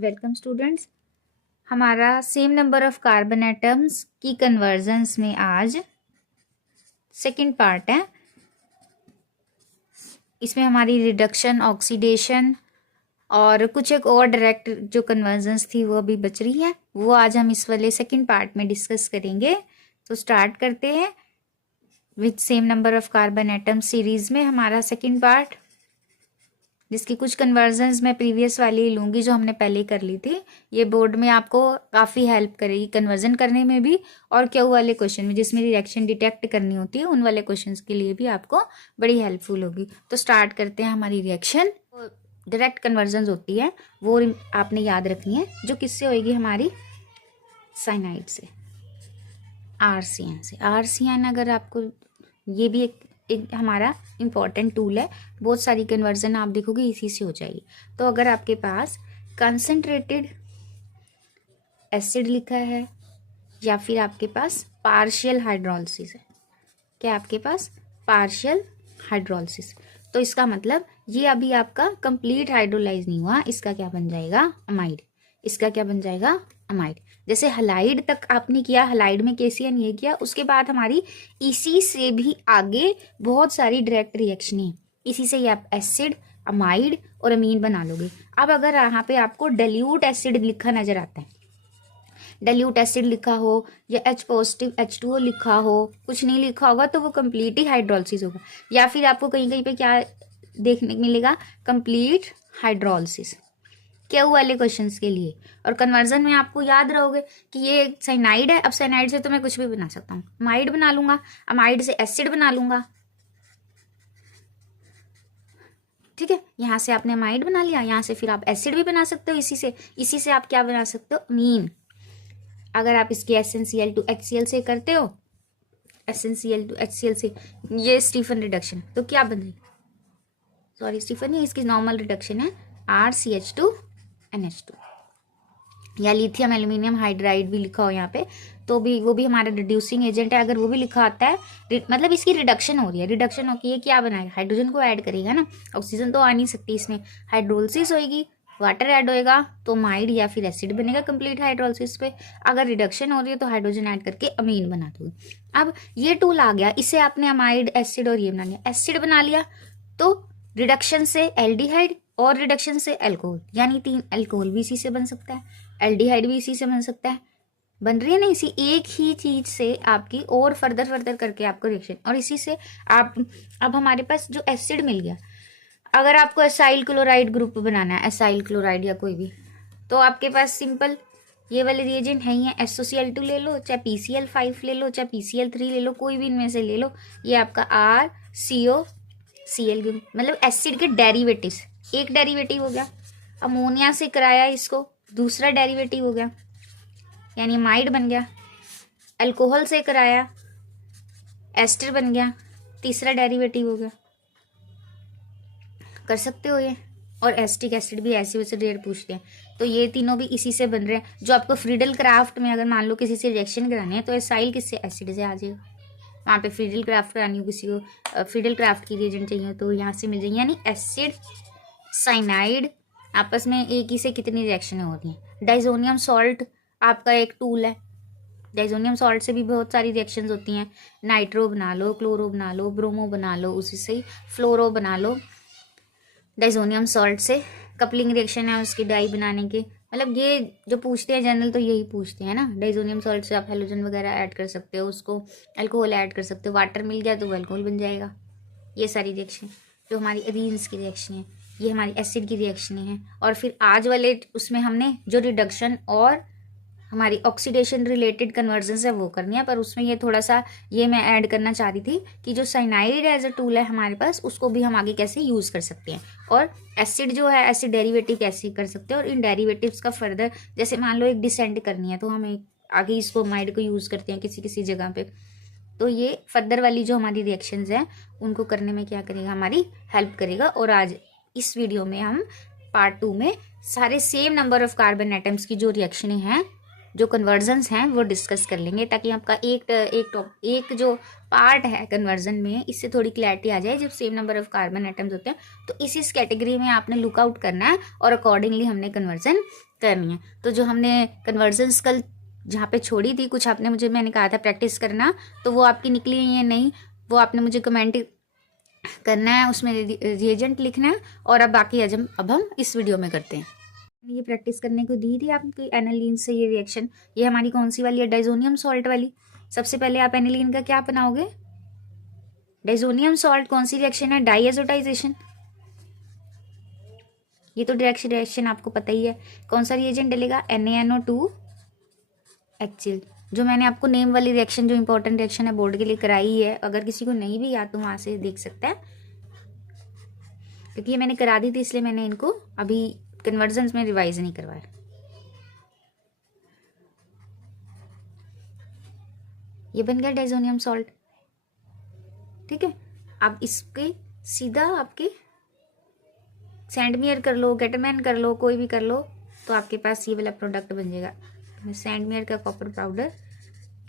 Welcome students. हमारा same number of carbon atoms की conversions में आज सेकंड पार्ट है। इसमें हमारी रिडक्शन, ऑक्सीडेशन और कुछ एक और डायरेक्ट जो कन्वर्जन्स थी वो अभी बच रही है, वो आज हम इस वाले सेकंड पार्ट में डिस्कस करेंगे। तो स्टार्ट करते हैं with same number of carbon atom series में हमारा सेकंड पार्ट, जिसकी कुछ कन्वर्जन्स मैं प्रीवियस वाली लूँगी जो हमने पहले कर ली थी। ये बोर्ड में आपको काफ़ी हेल्प करेगी कन्वर्जन करने में भी, और क्यू वाले क्वेश्चन में जिसमें रिएक्शन डिटेक्ट करनी होती है उन वाले क्वेश्चंस के लिए भी आपको बड़ी हेल्पफुल होगी। तो स्टार्ट करते हैं। हमारी रिएक्शन डायरेक्ट कन्वर्जन होती है वो आपने याद रखनी है, जो किससे होगी, हमारी साइनाइड से, RCN से। RCN अगर आपको, ये भी एक हमारा इम्पॉर्टेंट टूल है, बहुत सारी कन्वर्जन आप देखोगे इसी से हो जाएगी। तो अगर आपके पास कंसंट्रेटेड एसिड लिखा है या फिर आपके पास पार्शियल हाइड्रोलिसिस है, क्या आपके पास पार्शियल हाइड्रोलिसिस, तो इसका मतलब ये अभी आपका कंप्लीट हाइड्रोलाइज नहीं हुआ, इसका क्या बन जाएगा, अमाइड। इसका क्या बन जाएगा, अमाइड। जैसे हलाइड तक आपने किया, हलाइड में KCN ये किया, उसके बाद हमारी इसी से भी आगे बहुत सारी डायरेक्ट रिएक्शन है, इसी से ही आप एसिड, अमाइड और अमीन बना लोगे। अब अगर यहाँ पे आपको डाइल्यूट एसिड लिखा नजर आता है, डाइल्यूट एसिड लिखा हो या H पॉजिटिव H2O लिखा हो, कुछ नहीं लिखा होगा तो वो कंप्लीट ही हाइड्रोलिसिस होगा। या फिर आपको कहीं कहीं पे क्या देखने को मिलेगा, कंप्लीट हाइड्रोलिसिस, क्या वाले क्वेश्चंस के लिए। और कन्वर्जन में आपको याद रहोगे कि ये साइनाइड है, अब साइनाइड से तो मैं कुछ भी बना सकता हूँ, अमाइड बना लूंगा, अमाइड से एसिड बना लूंगा, ठीक है। यहाँ से आपने अमाइड बना लिया, यहाँ से फिर आप एसिड भी बना सकते हो, इसी से आप क्या बना सकते हो, अमीन। अगर आप इसकी SnCl टू HCl से करते हो, SnCl टू HCl से ये स्टीफन रिडक्शन, तो क्या बनेगी, सॉरी स्टीफन नहीं, इसकी नॉर्मल रिडक्शन है RCH टू NH2, या लिथियम एल्यूमिनियम हाइड्राइड भी लिखा हो यहाँ पे तो भी वो भी हमारा रिड्यूसिंग एजेंट है। अगर वो भी लिखा आता है, मतलब इसकी रिडक्शन हो रही है, रिडक्शन होगी, ये क्या बनाएगा, हाइड्रोजन को ऐड करेगा ना, ऑक्सीजन तो आ नहीं सकती इसमें, हाइड्रोलिसिस होएगी, वाटर ऐड होएगा तो माइड या फिर एसिड बनेगा कंप्लीट हाइड्रोलिसिस पे। अगर रिडक्शन हो रही है तो हाइड्रोजन ऐड करके अमीन बना दोगे। अब ये टूल आ गया, इससे आपने अमाइड, एसिड और ये बना लिया, एसिड बना लिया तो रिडक्शन से एल्डिहाइड और रिडक्शन से अल्कोहल, यानी 3 अल्कोहल भी इसी से बन सकता है, एल्डिहाइड भी इसी से बन सकता है, बन रही है ना, इसी एक ही चीज से आपकी और फर्दर करके आपको रिएक्शन। और इसी से आप, अब हमारे पास जो एसिड मिल गया, अगर आपको एसाइल क्लोराइड ग्रुप बनाना है, एसाइल क्लोराइड या कोई भी, तो आपके पास सिंपल ये वाले रिएजेंट है ही है, SOCl2 ले लो, चाहे PCl5 ले लो, चाहे PCl3 ले लो, कोई भी इनमें से ले लो, ये आपका RCOCl ग्रुप, मतलब एसिड के डेरिवेटिव्स, एक डेरिवेटिव हो गया, अमोनिया से कराया इसको, दूसरा डेरिवेटिव हो गया यानी अमाइड बन गया, अल्कोहल से कराया एस्टर बन गया, तीसरा डेरिवेटिव हो गया, कर सकते हो ये। और एसिटिक एसिड भी ऐसे वैसे रेट पूछते हैं, तो ये तीनों भी इसी से बन रहे हैं। जो आपको फ्रीडल क्राफ्ट में अगर मान लो किसी से रिएक्शन कराने हैं तो एसाइल किससे, एसिड से आ जाएगा, वहाँ पे फ्रीडल क्राफ्ट करानी हो किसी को, फ्रीडल क्राफ्ट की रिएजेंट चाहिए तो यहाँ से मिल जाएगी, यानी एसिड साइनाइड आपस में एक ही से कितनी रिएक्शनें होती हैं। डाइजोनियम सॉल्ट आपका एक टूल है, डाइजोनियम सॉल्ट से भी बहुत सारी रिएक्शंस होती हैं, नाइट्रो बना लो, क्लोरो बना लो, ब्रोमो बना लो, उसी से ही फ्लोरो बना लो, डाइजोनियम सॉल्ट से कपलिंग रिएक्शन है उसकी डाई बनाने के, मतलब ये जो पूछते हैं जनरल तो यही पूछते हैं ना। डाइजोनियम सॉल्ट से आप हेलोजन वगैरह ऐड कर सकते हो, उसको अल्कोहल ऐड कर सकते हो, वाटर मिल गया तो वो अल्कोहल बन जाएगा। ये सारी रिएक्शन जो हमारी एरीन्स की रिएक्शन है, ये हमारी एसिड की रिएक्शन है। और फिर आज वाले उसमें हमने जो रिडक्शन और हमारी ऑक्सीडेशन रिलेटेड कन्वर्जन्स है वो करनी है, पर उसमें ये थोड़ा सा ये मैं ऐड करना चाह रही थी कि जो साइनाइड एज अ टूल है हमारे पास, उसको भी हम आगे कैसे यूज़ कर सकते हैं, और एसिड जो है एसिड डेरिवेटिव कैसे कर सकते हैं, और इन डेरिवेटिव्स का फर्दर, जैसे मान लो एक डिसेंड करनी है तो हम एक आगे इसको माइड को यूज़ करते हैं किसी किसी जगह पे, तो ये फर्दर वाली जो हमारी रिएक्शंस हैं उनको करने में क्या करेगा, हमारी हेल्प करेगा। और आज इस वीडियो में हम पार्ट 2 में सारे same number of carbon atoms की जो रिएक्शनें हैं जो कन्वर्जन्स हैं वो डिस्कस कर लेंगे, ताकि आपका एक जो पार्ट है कन्वर्जन में, इससे थोड़ी क्लैरिटी आ जाए। जब same number of carbon atoms होते हैं तो इस कैटेगरी में आपने लुकआउट करना है और अकॉर्डिंगली हमने कन्वर्जन करनी है। तो जो हमने कन्वर्जन्स कल जहाँ पे छोड़ी थी, कुछ आपने मैंने कहा था प्रैक्टिस करना, तो वो आपकी निकली है या नहीं, वो आपने मुझे कमेंट करना है, उसमें रिएजेंट लिखना है। और अब बाकी अब हम इस वीडियो में करते हैं। ये प्रैक्टिस करने को दी थी आपकी एनालीन से ये रिएक्शन। ये हमारी कौन सी वाली है? डाइजोनियम सॉल्ट वाली। सबसे पहले आप एनालीन का क्या बनाओगे? डाइजोनियम सॉल्ट कौन सी रिएक्शन है? डाइएजोटाइजेशन। ये तो रिएक्शन आपको पता ही है। कौन सा रिएजेंट डलेगा? NaNO2 HCl। जो मैंने आपको नेम वाली रिएक्शन, जो इंपॉर्टेंट रिएक्शन है बोर्ड के लिए कराई है, अगर किसी को नहीं भी याद तो वहां से देख सकता है, क्योंकि ये मैंने करा दी थी, इसलिए मैंने इनको अभी कन्वर्जन्स में रिवाइज नहीं करवाया। ये बन गया डाइजोनियम सॉल्ट। ठीक है, अब इसके सीधा आपके सैंडमेयर कर लो, गेटमैन कर लो, कोई भी कर लो, तो आपके पास ये वाला प्रोडक्ट बन जाएगा। सैंडमेयर का कॉपर पाउडर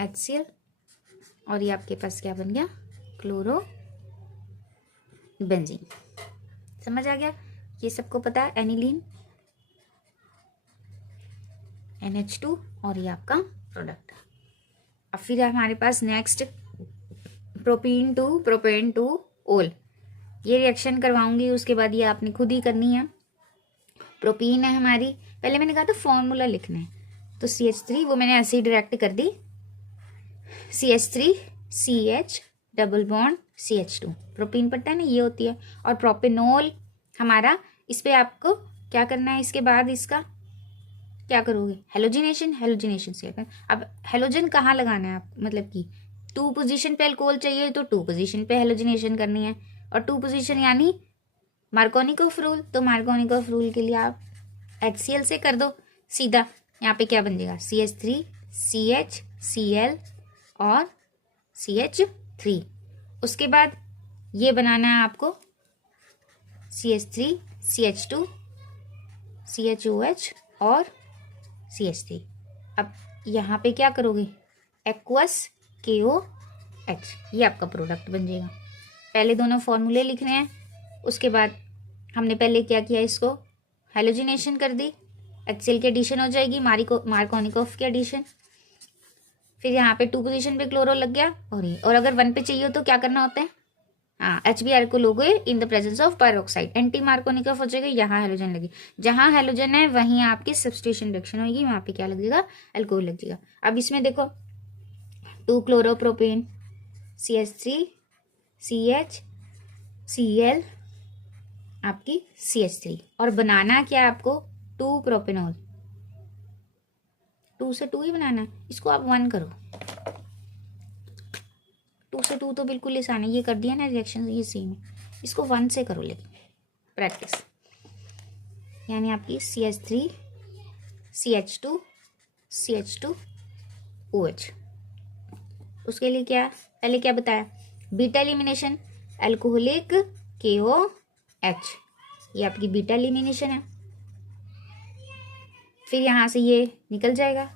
HCl, और ये आपके पास क्या बन गया? Chloro benzene. समझ आ गया? ये सबको पता है। एनिलीन NH2 और ये आपका प्रोडक्ट। अब फिर हमारे पास नेक्स्ट प्रोपेन टू ओल। ये रिएक्शन करवाऊंगी, उसके बाद ये आपने खुद ही करनी है। प्रोपीन है हमारी, पहले मैंने कहा था फॉर्मूला लिखना है, तो CH3 वो मैंने ऐसे ही डायरेक्ट कर दी। CH3 CH double bond CH2, propene पड़ता है ना, ये होती है। और प्रोपेनॉल हमारा, इस पे आपको क्या करना है? इसके बाद इसका क्या करोगे? हेलोजिनेशन से। अब हेलोजन कहाँ लगाना है आप, मतलब कि 2 पोजीशन पे अल्कोहल चाहिए तो 2 पोजीशन पे हेलोजिनेशन करनी है, और 2 पोजीशन यानी मार्कोनिकोफ रूल। तो मार्कोनिकोफ रूल के लिए आप HCl से कर दो सीधा। यहाँ पे क्या बन जाएगा? CH3 CH Cl और CH3। उसके बाद ये बनाना है आपको CH3 CH2 CHOH और CH3। अब यहाँ पे क्या करोगे? एक्वस KOH, ये आपका प्रोडक्ट बन जाएगा। पहले दोनों फॉर्मूले लिखने हैं, उसके बाद हमने पहले क्या किया? इसको हेलोजिनेशन कर दी, HCl की एडिशन हो जाएगी, मार्कोनिकोफ की एडिशन। फिर यहाँ पे 2 पोजीशन पे क्लोरो लग गया, और अगर 1 पे चाहिए तो क्या करना होता है? हाँ, HBr को लोगे in the presence of peroxide, anti Markovnikov हो जाएगा। यहाँ हेलोजन लगी, जहाँ हेलोजन है वहीं आपकी सब्स्टिट्यूशन रिएक्शन होगी, वहाँ पे क्या लग जाएगा? अल्कोहल लग जाएगा। अब इसमें देखो 2 क्लोरोप्रोपेन CH3 CH Cl आपकी CH3, और बनाना क्या है आपको? 2 प्रोपेनॉल। 2 से 2 ही बनाना है, इसको आप 1 करो। 2 से 2 तो बिल्कुल आसान है, ये कर दिया ना रिएक्शन, ये सेम है। इसको 1 से करो, लेकिन प्रैक्टिस, यानी आपकी CH3 CH2 CH2 OH। उसके लिए क्या, पहले क्या बताया? बीटा एलिमिनेशन, अल्कोहलिक KOH, ये आपकी बीटा एलिमिनेशन है। फिर यहाँ से ये निकल जाएगा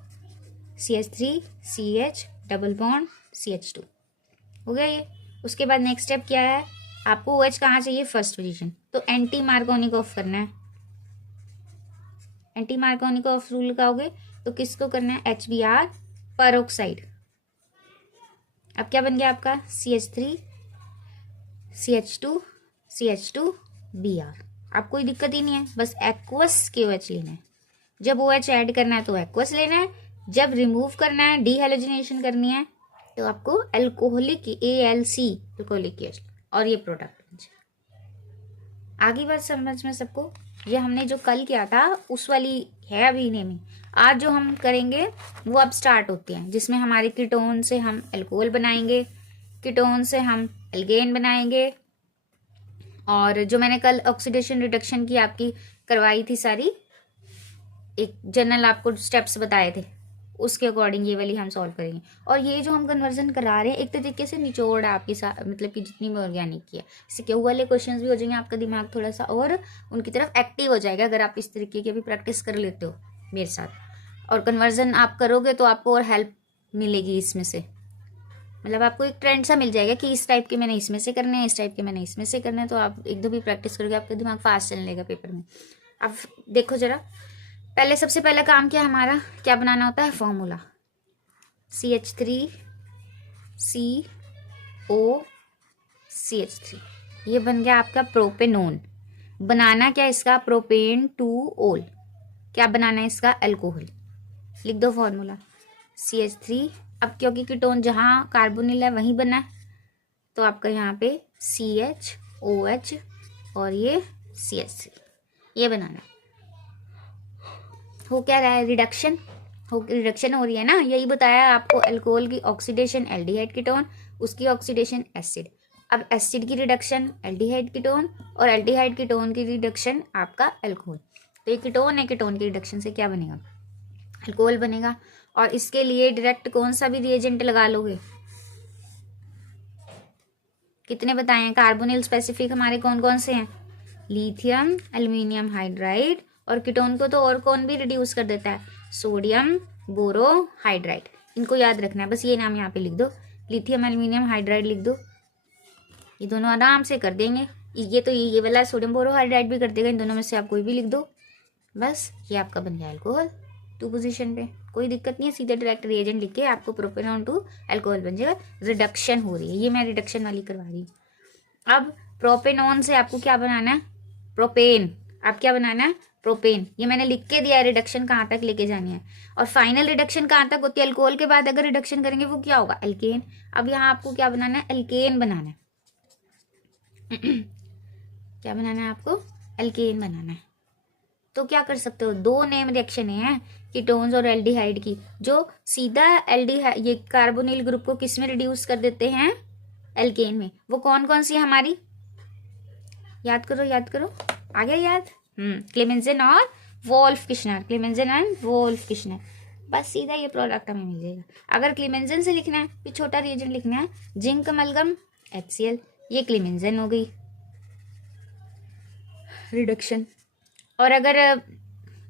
CH3 CH double bond CH2, हो गया ये। उसके बाद नेक्स्ट स्टेप क्या है? आपको OH कहाँ चाहिए? फर्स्ट पोजीशन, तो एंटी मार्कोनिकोफ करना है। एंटी मार्कोनिकोफ रूल लगाओगे तो किसको करना है? HBr peroxide. अब क्या बन गया आपका? CH3 CH2 CH2 Br। अब कोई दिक्कत ही नहीं है, बस एक्वस KOH लेना है। जब OH ऐड करना है तो एक्वस लेना है, जब रिमूव करना है, डीहेलोजिनेशन करनी है, तो आपको अल्कोहलिक ALC, अल्कोहलिक एसिड, और ये प्रोडक्ट। आगे बात समझ में सबको? ये हमने जो कल किया था उस वाली है अभी नेमिंग। आज जो हम करेंगे वो अब स्टार्ट होती है, जिसमें हमारे कीटोन से हम अल्कोहल बनाएंगे, कीटोन से हम एल्गेन बनाएंगे, और जो मैंने कल ऑक्सीडेशन रिडक्शन की आपकी करवाई थी सारी, एक जनरल आपको स्टेप्स बताए थे, उसके अकॉर्डिंग ये वाली हम सॉल्व करेंगे। और ये जो हम कन्वर्जन करा रहे हैं एक तरीके से निचोड़ है आपकी, मतलब कि जितनी भी ऑर्गेनिक की है, इससे क्या वाले क्वेश्चंस भी हो जाएंगे, आपका दिमाग थोड़ा सा और उनकी तरफ एक्टिव हो जाएगा, अगर आप इस तरीके की भी प्रैक्टिस कर लेते हो मेरे साथ। और कन्वर्जन आप करोगे तो आपको और हेल्प मिलेगी इसमें से, मतलब आपको एक ट्रेंड सा मिल जाएगा कि इस टाइप के मैंने इसमें से करने हैं, इस टाइप के मैंने इसमें से करने हैं। तो आप एक दो भी प्रैक्टिस करोगे आपका दिमाग फास्ट चलने लगेगा पेपर में। अब देखो जरा, पहले सबसे पहला काम क्या हमारा, क्या बनाना होता है, फॉर्मूला CH3COCH3, ये बन गया आपका प्रोपेनोन। बनाना क्या इसका, प्रोपेन टू ओल, क्या बनाना है इसका, अल्कोहल। लिख दो फॉर्मूला CH3। अब क्योंकि कीटोन जहाँ कार्बोनिल है वहीं बना है, तो आपका यहाँ पे CHOH और ये CH3, ये बनाना है। हो क्या रहा है, रिडक्शन हो रही है ना, यही बताया आपको। अल्कोहल की ऑक्सीडेशन एल्डिहाइड कीटोन, उसकी ऑक्सीडेशन एसिड। अब एसिड की रिडक्शन एल्डिहाइड कीटोन, और एल्डिहाइड कीटोन की रिडक्शन आपका अल्कोहल। तो ये कीटोन है, कीटोन की रिडक्शन से क्या बनेगा, अल्कोहल बनेगा। और इसके लिए डायरेक्ट कौन सा भी रिएजेंट लगा लोगे, कितने बताए हैं, कार्बोनिल स्पेसिफिक हमारे कौन कौन से हैं, लिथियम, एल्यूमिनियम हाइड्राइड, और कीटोन को तो और कौन भी रिड्यूस कर देता है, सोडियम बोरोहाइड्राइड। इनको याद रखना है, बस ये नाम यहाँ पे लिख दो, लिथियम एल्यूमिनियम हाइड्राइड लिख दो, ये दोनों आराम से कर देंगे। ये तो ये वाला सोडियम बोरोहाइड्राइड भी कर देगा, इन दोनों में से आप कोई भी लिख दो, बस ये आपका बन गया अल्कोहल 2 पोजीशन पे। कोई दिक्कत नहीं है, सीधे डायरेक्ट रिएजेंट लिख के आपको प्रोपेनॉन टू अल्कोहल बन जाएगा। रिडक्शन हो रही है, ये मैं रिडक्शन वाली करवा रही हूँ। अब प्रोपेनॉन से आपको क्या बनाना है, प्रोपेन। आप क्या बनाना है, प्रोपेन। ये मैंने लिख के दिया है, रिडक्शन कहाँ तक लेके जानी है। और फाइनल रिडक्शन कहाँ तक होती है, अल्कोहल के बाद अगर रिडक्शन करेंगे वो क्या होगा, अल्केन। अब यहाँ आपको क्या बनाना है, अल्केन बनाना है। क्या बनाना है आपको, अल्केन बनाना है। तो क्या कर सकते हो, 2 नेम रिएक्शन है कीटोन्स और एल्डिहाइड की, जो सीधा एल्डिहाइड ये कार्बोनिल ग्रुप को किस में रिड्यूस कर देते हैं, एल्केन में। वो कौन कौन सी है हमारी, याद करो याद करो, आ गया याद, क्लेमेंजन और Wolff Kishner, Clemmensen and Wolff Kishner. बस सीधा ये प्रोडक्ट हमें मिल जाएगा। अगर क्लेमेंजन से लिखना है, फिर छोटा रिएजेंट लिखना है, जिंक अमलगम HCl, ये क्लेमेंजन हो गई रिडक्शन। और अगर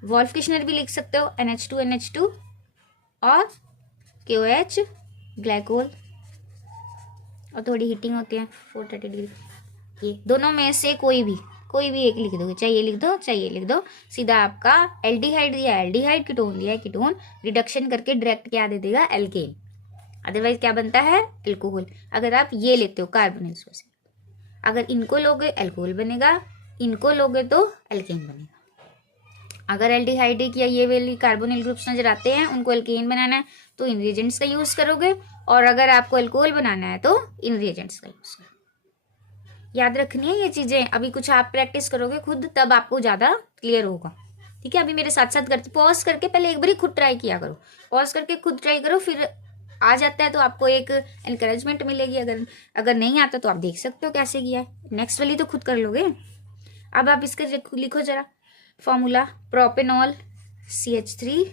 वोल्फ किश्नर भी लिख सकते हो, NH2 और KOH ग्लाइकोल, और थोड़ी हीटिंग होती है 430 डिग्री। ये दोनों में से कोई भी एक लिख दोगे, चाहे ये लिख दो चाहे ये लिख दो, सीधा आपका एल्डिहाइड दिया है एल्डिहाइड, कीटोन दिया है कीटोन, रिडक्शन करके डायरेक्ट क्या दे देगा, एल्केन। अदरवाइज क्या बनता है, अल्कोहल। अगर आप ये लेते हो कार्बोनिल्स में से, अगर इनको लोगे अल्कोहल बनेगा, इनको लोगे तो एल्केन बनेगा। अगर एल्डिहाइड या ये वाली कार्बोनिल ग्रुप्स नजर आते हैं, उनको एल्केन बनाना है तो इन रिएजेंट्स का यूज करोगे, और अगर आपको अल्कोहल बनाना है तो इन रिएजेंट्स का यूज करोगे। याद रखनी है ये चीजें, अभी कुछ आप प्रैक्टिस करोगे खुद, तब आपको ज्यादा क्लियर होगा। ठीक है, अभी मेरे साथ साथ करते, पॉज करके पहले एक बार खुद ट्राई किया करो, पॉज करके खुद ट्राई करो, फिर आ जाता है तो आपको एक एनकरेजमेंट मिलेगी। अगर नहीं आता तो आप देख सकते हो कैसे किया है, नेक्स्ट वाली तो खुद कर लोगे। अब आप इसका लिखो जरा फॉर्मूला, प्रोपेनॉल CH3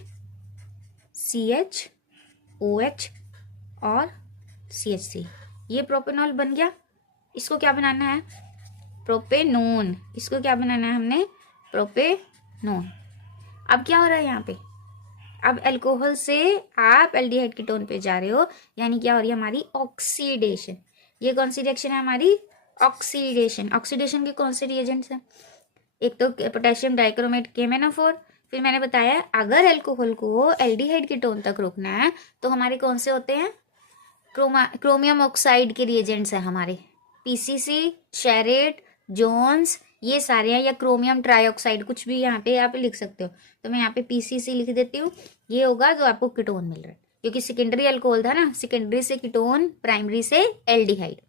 CHOH और CH3, ये प्रोपेनॉल बन गया। इसको क्या बनाना है, प्रोपेनोन। इसको क्या बनाना है हमने, प्रोपेनोन। अब क्या हो रहा है यहाँ पे, अब अल्कोहल से आप एल्डिहाइड कीटोन पे जा रहे हो, यानी क्या हो रही है हमारी ऑक्सीडेशन। ये कौन सी रिएक्शन है हमारी, ऑक्सीडेशन। ऑक्सीडेशन के कौन से रिएजेंट्स हैं, एक तो पोटेशियम डाइक्रोमेट KMnO4, फिर मैंने बताया अगर अल्कोहल को एल्डिहाइड कीटोन तक रोकना है तो हमारे कौन से होते हैं, क्रोमियम ऑक्साइड के रिएजेंट्स हैं हमारे, PCC, शेरेट, जोन्स, ये सारे हैं, या क्रोमियम ट्राईऑक्साइड, कुछ भी यहाँ पे लिख सकते हो। तो मैं यहाँ पे PCC लिख देती हूँ, ये होगा जो आपको कीटोन मिल रहा है, क्योंकि सेकेंडरी अल्कोहल था ना, सेकेंडरी से कीटोन, प्राइमरी से एल्डिहाइड,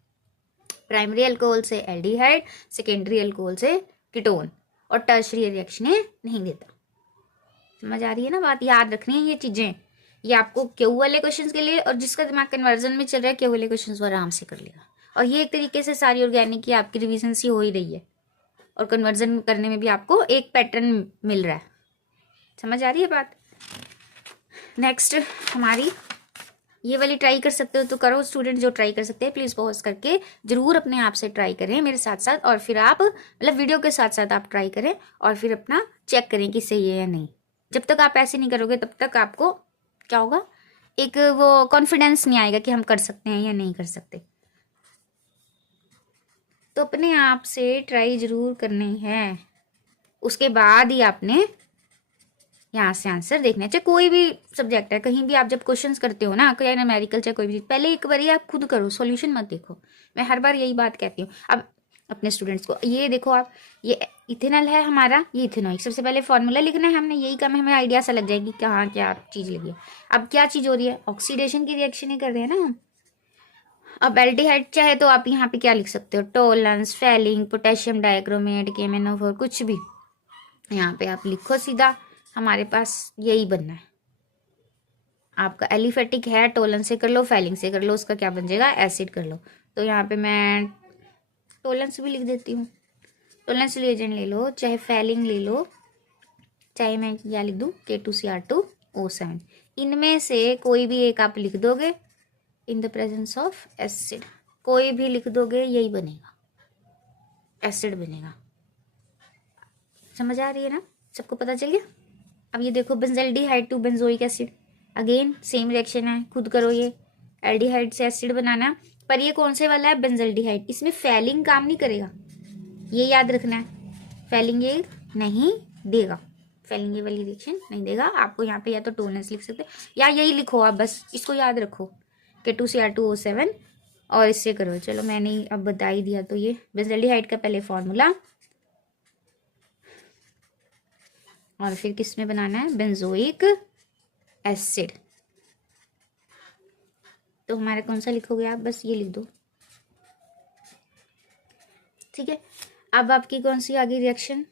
प्राइमरी अल्कोहल से एल्डिहाइड, सेकेंडरी अल्कोहल से कीटोन, और टर्शरी रिएक्शन नहीं देता। समझ आ रही है ना बात, याद रखनी है ये चीजें, ये आपको क्यू वाले क्वेश्चंस के लिए, और जिसका दिमाग कन्वर्जन में चल रहा है क्यू वाले क्वेश्चंस वो आराम से कर लेगा। और ये एक तरीके से सारी ऑर्गेनिक की आपकी रिवीजन सी हो ही रही है, और कन्वर्जन करने में भी आपको एक पैटर्न मिल रहा है। समझ आ रही है बात। नेक्स्ट हमारी ये वाली ट्राई कर सकते हो तो करो, स्टूडेंट जो ट्राई कर सकते हैं प्लीज पॉज करके जरूर अपने आप से ट्राई करें मेरे साथ साथ, और फिर आप मतलब वीडियो के साथ साथ आप ट्राई करें और फिर अपना चेक करें कि सही है या नहीं। जब तक आप ऐसे नहीं करोगे तब तक आपको क्या होगा, एक वो कॉन्फिडेंस नहीं आएगा कि हम कर सकते हैं या नहीं कर सकते। तो अपने आप से ट्राई जरूर करनी है, उसके बाद ही आपने यहाँ से आंसर देखना है। चाहे कोई भी सब्जेक्ट है, कहीं भी आप जब क्वेश्चंस करते हो ना, कोई न्यूमेरिकल चाहे कोई भी चीज़, पहले एक बार आप खुद करो, सॉल्यूशन मत देखो। मैं हर बार यही बात कहती हूँ। अब अपने स्टूडेंट्स को ये देखो, आप ये इथेनॉल है हमारा, ये इथेनॉइक, सबसे पहले फॉर्मूला लिखना है हमने, यही काम है, हमें आइडिया सा लग जाएगी कहाँ क्या चीज़ लगी है। अब क्या चीज़ हो रही है, ऑक्सीडेशन की रिएक्शन ही कर रहे हैं ना हम। अब एल्डिहाइड चाहे तो आप यहाँ पे क्या लिख सकते हो, Tollens, Fehling, potassium dichromate, KMnO4, कुछ भी यहाँ पे आप लिखो सीधा, हमारे पास यही बनना है। आपका एलिफेटिक है, टोलेंस से कर लो, फेलिंग से कर लो, उसका क्या बन जाएगा, एसिड कर लो। तो यहाँ पे मैं टोलेंस भी लिख देती हूँ। टोलेंस रिएजेंट ले लो, चाहे फेलिंग ले लो, चाहे मैं क्या लिख दूँ, K2Cr2O7, इनमें से कोई भी एक आप लिख दोगे इन द प्रेजेंस ऑफ एसिड, कोई भी लिख दोगे यही बनेगा, एसिड बनेगा। समझ आ रही है ना, सबको पता चल गया। अब ये देखो, benzaldehyde to benzoic acid, again same reaction है, खुद करो ये, एल्डिहाइड से एसिड बनाना। पर ये कौन से वाला है, बेंजल्डिहाइड, इसमें फेलिंग काम नहीं करेगा, ये याद रखना है। फेलिंग ये नहीं देगा, फेलिंग ये वाली रिएक्शन नहीं देगा आपको। यहाँ पे या तो टोलेंस लिख सकते या यही लिखो आप, बस इसको याद रखो, K2Cr2O7, और इससे करो। चलो मैंने अब बता ही दिया। तो ये बेंजल्डिहाइड का पहले फॉर्मूला, और फिर किस में बनाना है, बेंजोइक एसिड। तो हमारे कौन सा लिखोगे आप, बस ये लिख दो, ठीक है। अब आपकी कौन सी आगे रिएक्शन,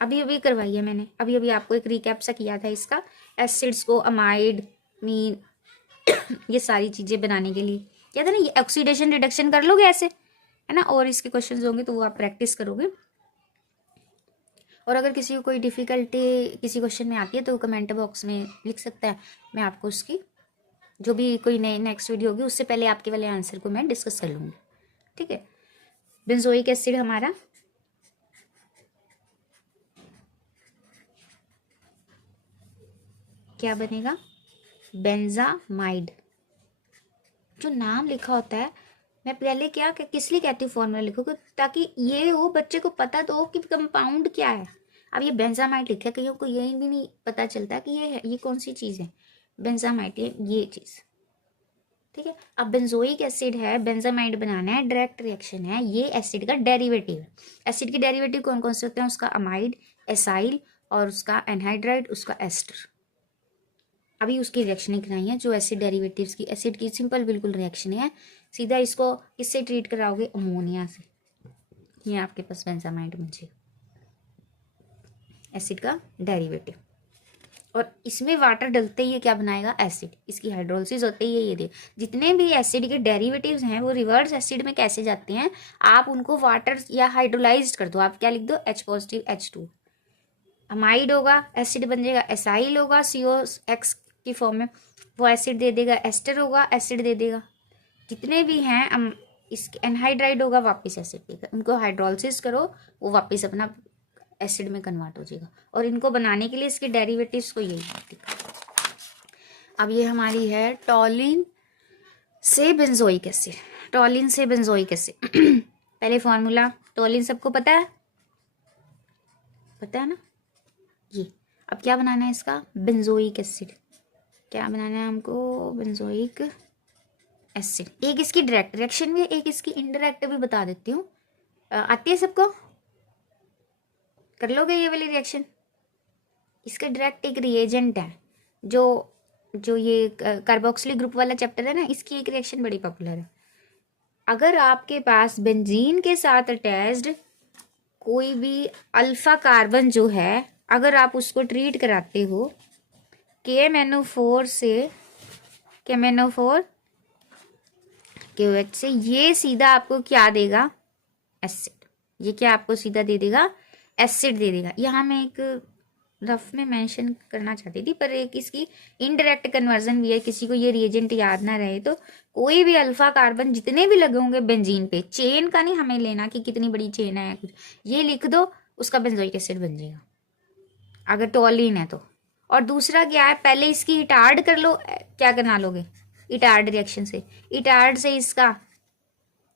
अभी अभी करवाई है मैंने, अभी अभी आपको एक रिकैप सा किया था इसका, एसिड्स को अमाइड, मीन ये सारी चीजें बनाने के लिए क्या था ना, ये ऑक्सीडेशन रिडक्शन कर लोगे ऐसे, है ना। और इसके क्वेश्चंस होंगे तो वो आप प्रैक्टिस करोगे। और अगर किसी को कोई डिफिकल्टी किसी क्वेश्चन में आती है तो वो कमेंट बॉक्स में लिख सकता है, मैं आपको उसकी जो भी कोई नेक्स्ट वीडियो होगी उससे पहले आपके वाले आंसर को मैं डिस्कस कर लूँगी, ठीक है। बेंजोइक एसिड हमारा क्या बनेगा, बेंजामाइड। जो नाम लिखा होता है, मैं पहले क्या किस लिए कहती हूँ फॉर्मूला लिखोगे, ताकि ये हो बच्चे को पता तो हो कि कंपाउंड क्या है। अब ये बेंजामाइड लिखा है, कईयों को यही भी नहीं पता चलता कि ये है, ये कौन सी चीज़ है, बेंजामाइड ये चीज़, ठीक है। अब बेंजोइक एसिड है, बेंजामाइड बनाना है, डायरेक्ट रिएक्शन है, ये एसिड का डेरिवेटिव है। एसिड के डेरिवेटिव कौन कौन से होते हैं, उसका अमाइड, एसाइल, और उसका एनहाइड्राइड, उसका एस्टर। अभी उसकी रिएक्शन ही कराई है, जो एसिड डेरिवेटिव्स की, एसिड की सिंपल बिल्कुल रिएक्शन है। सीधा इसको किससे ट्रीट कराओगे, अमोनिया से, ये आपके पास बेंजामाइड बन जाएगा, एसिड का डेरिवेटिव। और इसमें वाटर डलते ही ये क्या बनाएगा, एसिड, इसकी हाइड्रोलिसिस होते ही ये जितने भी एसिड के डेरिवेटिव्स हैं वो रिवर्स एसिड में कैसे जाते हैं, आप उनको वाटर या हाइड्रोलाइज्ड कर दो, आप क्या लिख दो, H+ H2। अमाइड होगा, एसिड बन जाएगा, एसाइल होगा, COX की फॉर्म में, वो एसिड दे देगा, एस्टर होगा, एसिड दे देगा। जितने भी हैं इसके एनहाइड्राइड होगा, वापस एसिड देगा, उनको हाइड्रोलिसिस करो, वो वापस अपना एसिड में कन्वर्ट हो जाएगा। और इनको बनाने के लिए इसके डेरिवेटिव्स को यही दिखा। अब ये हमारी है टॉलिन से बेंजोइक एसिड, टॉलिन से बेंजोइक एसिड पहले फॉर्मूला, टॉलिन सबको पता है, पता है ना ये। अब क्या बनाना है इसका, बेंजोइक एसिड, क्या बनाना है हमको, बेंजोइक एसिड। एक इसकी डायरेक्ट रिएक्शन भी है, एक इसकी इनडायरेक्ट भी बता देती हूँ, आती है सबको, कर लोगे ये वाली रिएक्शन। इसका डायरेक्ट एक रिएजेंट है, जो ये कार्बोक्सिलिक ग्रुप वाला चैप्टर है ना, इसकी एक रिएक्शन बड़ी पॉपुलर है। अगर आपके पास बेंजीन के साथ अटैच्ड कोई भी अल्फा कार्बन जो है, अगर आप उसको ट्रीट कराते हो KMnO4 से, KMnO4 KOH से, ये सीधा आपको क्या देगा, एसिड। ये क्या आपको सीधा दे देगा, एसिड दे देगा। यहाँ मैं एक रफ में मेंशन करना चाहती थी, पर एक इसकी इनडायरेक्ट कन्वर्जन भी है, किसी को ये रिएजेंट याद ना रहे तो कोई भी अल्फा कार्बन जितने भी लगे होंगे बेंजीन पे, चेन का नहीं हमें लेना कि कितनी बड़ी चेन है, कुछ ये लिख दो, उसका बेंजोइक एसिड बन जाएगा। अगर टॉलिन है तो। और दूसरा क्या है, पहले इसकी इटार्ड कर लो। क्या करना लोगे, इटार्ड रिएक्शन से, इटार्ड से इसका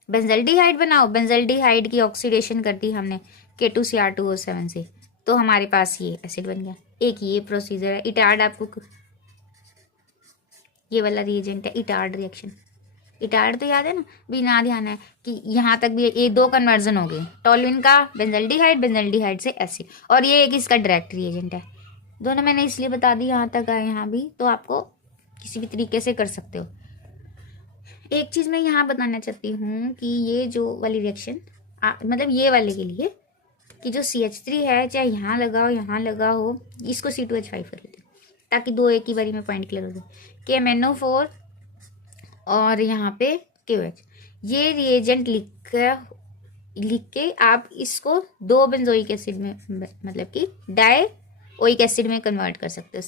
बेंजल्डिहाइड बनाओ। बेंजल्डिहाइड की ऑक्सीडेशन कर दी हमने K2Cr2O7 से, तो हमारे पास ये एसिड बन गया। एक ये प्रोसीजर है। इटार्ड आपको ये वाला रिएजेंट है इटार्ड रिएक्शन। इटार्ड तो याद है ना, भी ना ध्यान है कि यहाँ तक भी ये दो कन्वर्जन हो गए, टॉलुइन का बेंजल्डिहाइड, बेंजल्डिहाइड से एसिड, और ये एक इसका डायरेक्ट रिएजेंट है। दोनों मैंने इसलिए बता दी, यहाँ तक आए यहाँ भी, तो आपको किसी भी तरीके से कर सकते हो। एक चीज़ मैं यहाँ बताना चाहती हूँ कि ये जो वाली रिएक्शन मतलब ये वाले के लिए कि जो CH3 है, चाहे यहाँ लगा हो यहाँ लगा हो, इसको C2H5 कर लेते हैं ताकि दो एक ही बारी में पॉइंट क्लियर हो जाए। KMnO4 और यहाँ पे KOH, ये रिएजेंट लिख के आप इसको दो बेंजोइक एसिड में मतलब कि डाइओइक एसिड में कन्वर्ट कर सकते हो,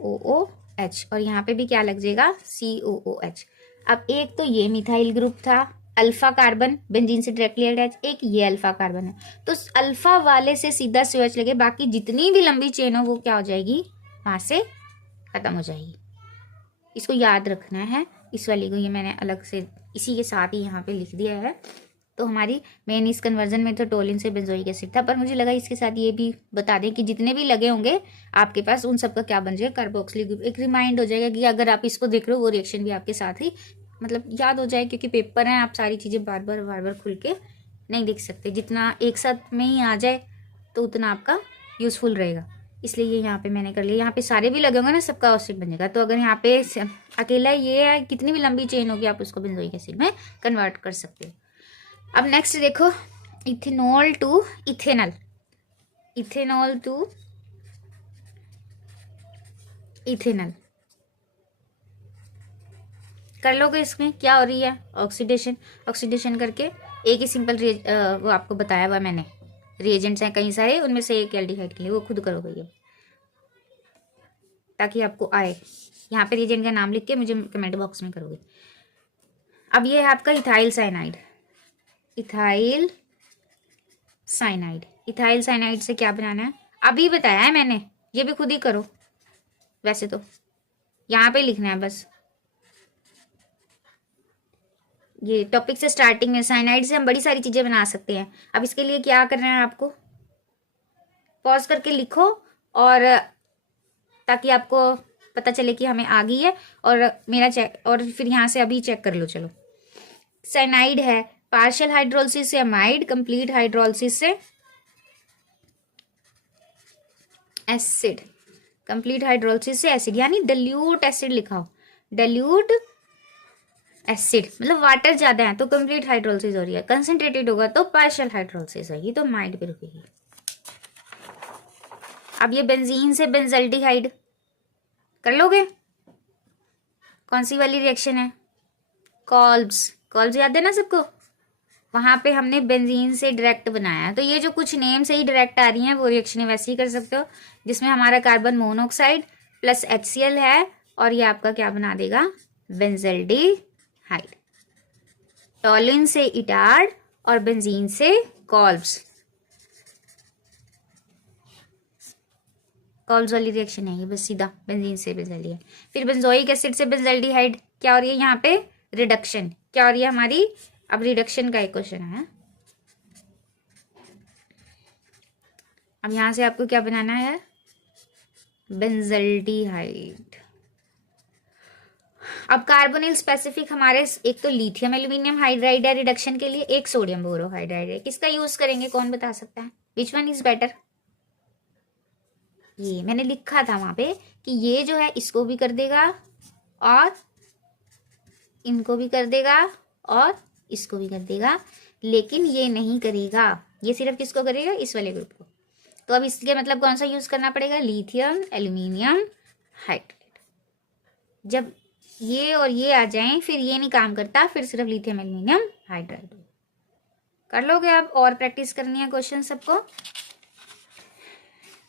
COOH, और यहाँ पे भी क्या लग जाएगा, COOH। अब एक तो ये मिथाइल ग्रुप था, अल्फा कार्बन बेंजीन से डायरेक्टली अटैच, एक ये अल्फा कार्बन है, तो अल्फा वाले से सीधा COH लगे, बाकी जितनी भी लंबी चेन हो वो क्या हो जाएगी, वहां से खत्म हो जाएगी। इसको याद रखना है। इस वाली को ये मैंने अलग से इसी के साथ ही यहाँ पे लिख दिया है। तो हमारी मेन इस कन्वर्जन में तो टोलिन से बेंजोइक एसिड था, पर मुझे लगा इसके साथ ये भी बता दें कि जितने भी लगे होंगे आपके पास उन सबका क्या बन जाएगा, कार्बोक्सिलिक ग्रुप। एक रिमाइंड हो जाएगा कि अगर आप इसको देख रहे हो वो रिएक्शन भी आपके साथ ही मतलब याद हो जाए, क्योंकि पेपर है, आप सारी चीज़ें बार बार खुल के नहीं देख सकते। जितना एक साथ में ही आ जाए तो उतना आपका यूज़फुल रहेगा, इसलिए ये यहाँ पे मैंने कर लिया। यहाँ पे सारे भी लगे होंगे ना, सबका एसिड बनेगा। तो अगर यहाँ पे अकेला ये है, कितनी भी लंबी चेन होगी आप उसको बेंजोइक एसिड में कन्वर्ट कर सकते हो। अब नेक्स्ट देखो, ethanol to ethanal, ethanol to ethanal कर लोगे। इसमें क्या हो रही है, ऑक्सीडेशन। ऑक्सीडेशन करके एक ही सिंपल वो आपको बताया हुआ मैंने, रिएजेंट्स हैं कई सारे, उनमें से एक एल्डिहाइड के लिए, वो खुद करोगे ये ताकि आपको आए। यहाँ पे रिएजेंट का नाम लिख के मुझे कमेंट बॉक्स में करोगे। अब ये है आपका ethyl cyanide. Ethyl cyanide, ethyl cyanide से क्या बनाना है अभी बताया है मैंने, ये भी खुद ही करो। वैसे तो यहाँ पे लिखना है बस, ये टॉपिक से स्टार्टिंग में साइनाइड से हम बड़ी सारी चीजें बना सकते हैं। अब इसके लिए क्या करना है, आपको पॉज करके लिखो, और ताकि आपको पता चले कि हमें आ गई है, और मेरा चेक, और फिर यहाँ से अभी चेक कर लो। चलो, साइनाइड है पार्शियल हाइड्रोलिसिस से अमाइड, कंप्लीट हाइड्रोलिसिस से एसिड, कंप्लीट हाइड्रोलिसिस से एसिड, यानी डाइल्यूट एसिड लिखा हो, डाइल्यूट एसिड मतलब वाटर ज्यादा है तो कंप्लीट हाइड्रोलिसिस हो रही है, कंसंट्रेटेड होगा तो पार्शियल हाइड्रोलिसिस होगी, तो माइंड पे रुकेगी। अब ये बेंजीन से बेंजल्डिहाइड कर लोगे। कौन सी वाली रिएक्शन है, कॉल्ब्स, कॉल्ब्स याद है ना सबको, वहां पे हमने बेंजीन से डायरेक्ट बनाया। तो ये जो कुछ नेम से ही डायरेक्ट आ रही हैं वो रिएक्शन वैसे ही कर सकते हो, जिसमें हमारा कार्बन मोनोऑक्साइड प्लस HCl है, और ये आपका क्या बना देगा, बेंजल्डिहाइड। टॉलिन से इटार्ड और बेंजीन से कॉल्ब्स, कॉल्ब्स वाली रिएक्शन है ये, बस सीधा बेंजीन से बेंजल्डिहाइड। फिर बेंजोइक एसिड से बेंजल्डिहाइड क्या हो रही है, यहाँ पे रिडक्शन क्या हो रही है हमारी। अब रिडक्शन का एक क्वेश्चन है, अब यहां से आपको क्या बनाना है, बेंजल्डिहाइड। अब कार्बोनिल स्पेसिफिक हमारे एक तो लिथियम एल्यूमिनियम हाइड्राइड है रिडक्शन के लिए, एक सोडियम बोरोहाइड्राइड है। किसका यूज करेंगे, कौन बता सकता है, विच वन इज बेटर। ये मैंने लिखा था वहां पे कि ये जो है इसको भी कर देगा और इनको भी कर देगा और इसको भी कर देगा, लेकिन ये नहीं करेगा, ये सिर्फ किसको करेगा, इस वाले ग्रुप को। तो अब इसके मतलब कौन सा यूज करना पड़ेगा, लिथियम एल्यूमिनियम हाइड्राइड। जब ये और ये आ जाएं फिर ये नहीं काम करता, फिर सिर्फ लिथियम एल्यूमिनियम हाइड्राइड। कर लोगे आप, और प्रैक्टिस करनी है क्वेश्चन सबको,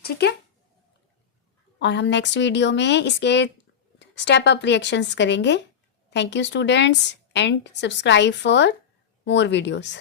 ठीक है। और हम नेक्स्ट वीडियो में इसके स्टेप अप रिएक्शंस करेंगे। Thank you students, and subscribe for more videos.